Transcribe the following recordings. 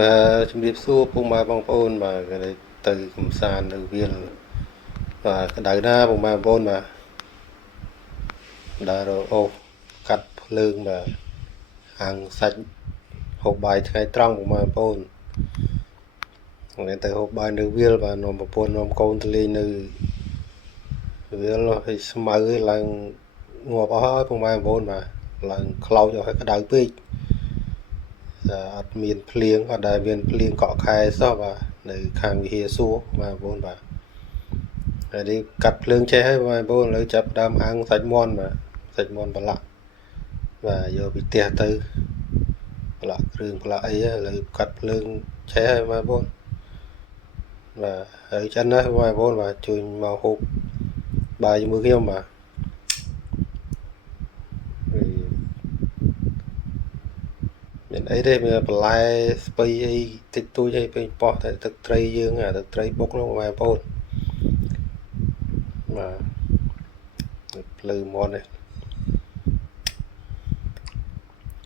បាទជំរាបសួរពុកម៉ែបងប្អូនបាទក៏ទៅកំសាន្តនៅវាលបាទក្តៅណាពុកម៉ែបងប្អូនបាទដើររកអូសកាត់ភ្លើងបាទហាងសាច់ហូបបាយថ្ងៃត្រង់ពុកម៉ែបងប្អូនថ្ងៃទៅហូបបាយនៅវាលបាទនាំប្រពន្ធនាំកូនទៅលេងនៅវាលហើយស្មៅឡើងងាប់អស់ហើយពុកម៉ែបងប្អូនបាទឡើងខ្លោចអស់ហើយក្តៅពេកអត់មានភ្លៀងអត់ដែលមានភ្លៀងកក់ខែសោះបាទនៅខាងវិហារសួរបាទបងប្អូនបាទហើយនេះកាត់ភ្លើងចេះហើយបងប្អូនឥឡូវចាប់ដើមអាំងសាច់មាន់បាទសាច់មាន់ប្រឡាក់បាទយកពីផ្ទះទៅប្រឡាក់គ្រឿងប្រឡាក់អីឥឡូវកាត់ភ្លើងចេះហើយបងប្អូនបាទហើយចិនណាបងប្អូនបាទជួយមកហូបបាយជាមួយខ្ញុំបាទមានអីទេមានបន្លែស្ពៃអីតិចតួចអីពេញប៉ោះតែទឹកត្រីយើងអាទឹកត្រីបុកនោះបងប្អូនបាទភ្លឺមាត់នេះ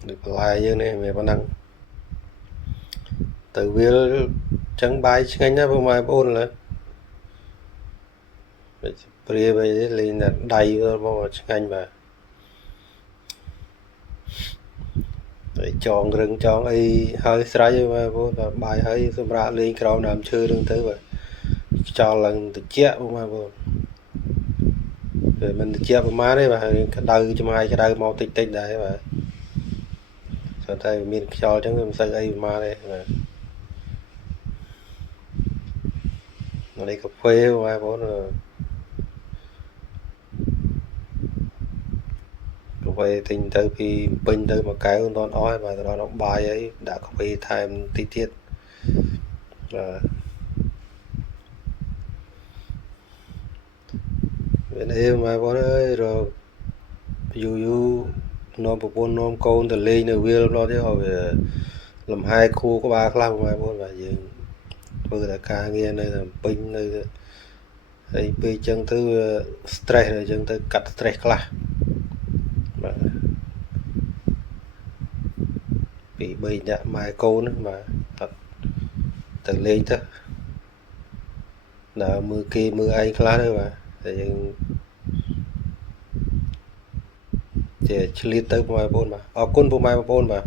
ដូចបន្លែយើងនេះវាប៉ុណ្ណឹងទៅវាលចឹងបាយឆ្ងាញ់ណាស់បងប្អូនឡើយព្រាបអីលេងតែដៃមកឆ្ងាញ់បាទហើយចងរឹងចងអីហើយស្រេចហើយបងប្អូនបាទបាយហើយសម្រាប់លេងក្រោមដើមឈើនឹងទៅបាទខ្យល់ឡើងត្រជាក់បងប្អូនវាមិនត្រជាក់ប្រហែលទេបាទក្តៅចំហាយក្តៅមកតិចតិចដែរបាទព្រោះតែមានខ្យល់អញ្ចឹងវាមិនសូវអីប្រហែលទេបាទនេះកាហ្វេបងប្អូនកាហ្វេទិញទៅពីពេញទៅមួយកែវមិនទាន់អស់ហើយបាទទៅដល់បាយហើយដាក់កាហ្វេថែមតិចទៀតបាទមានអីបងប្អូនអើយរកយូរនាំប្រពន្ធនាំកូនទៅលេងនៅវាលម្ដងទៀតឲ្យវាលំហែខួរក្បាលខ្លះបងប្អូនបាទយើងធ្វើតែការងារនៅតែពេញនៅហើយពេលអញ្ចឹងទៅវា stress អញ្ចឹងទៅកាត់ stress ខ្លះបាទពី3នាក់ម៉ែកូនបាទអត់ទៅលេងទៅដើរមើលគេមើលឯងខ្លះទៅបាទតែយើងជាឆ្លៀតទៅបងប្អូនបាទអរគុណពុកម៉ែបងប្អូនបាទ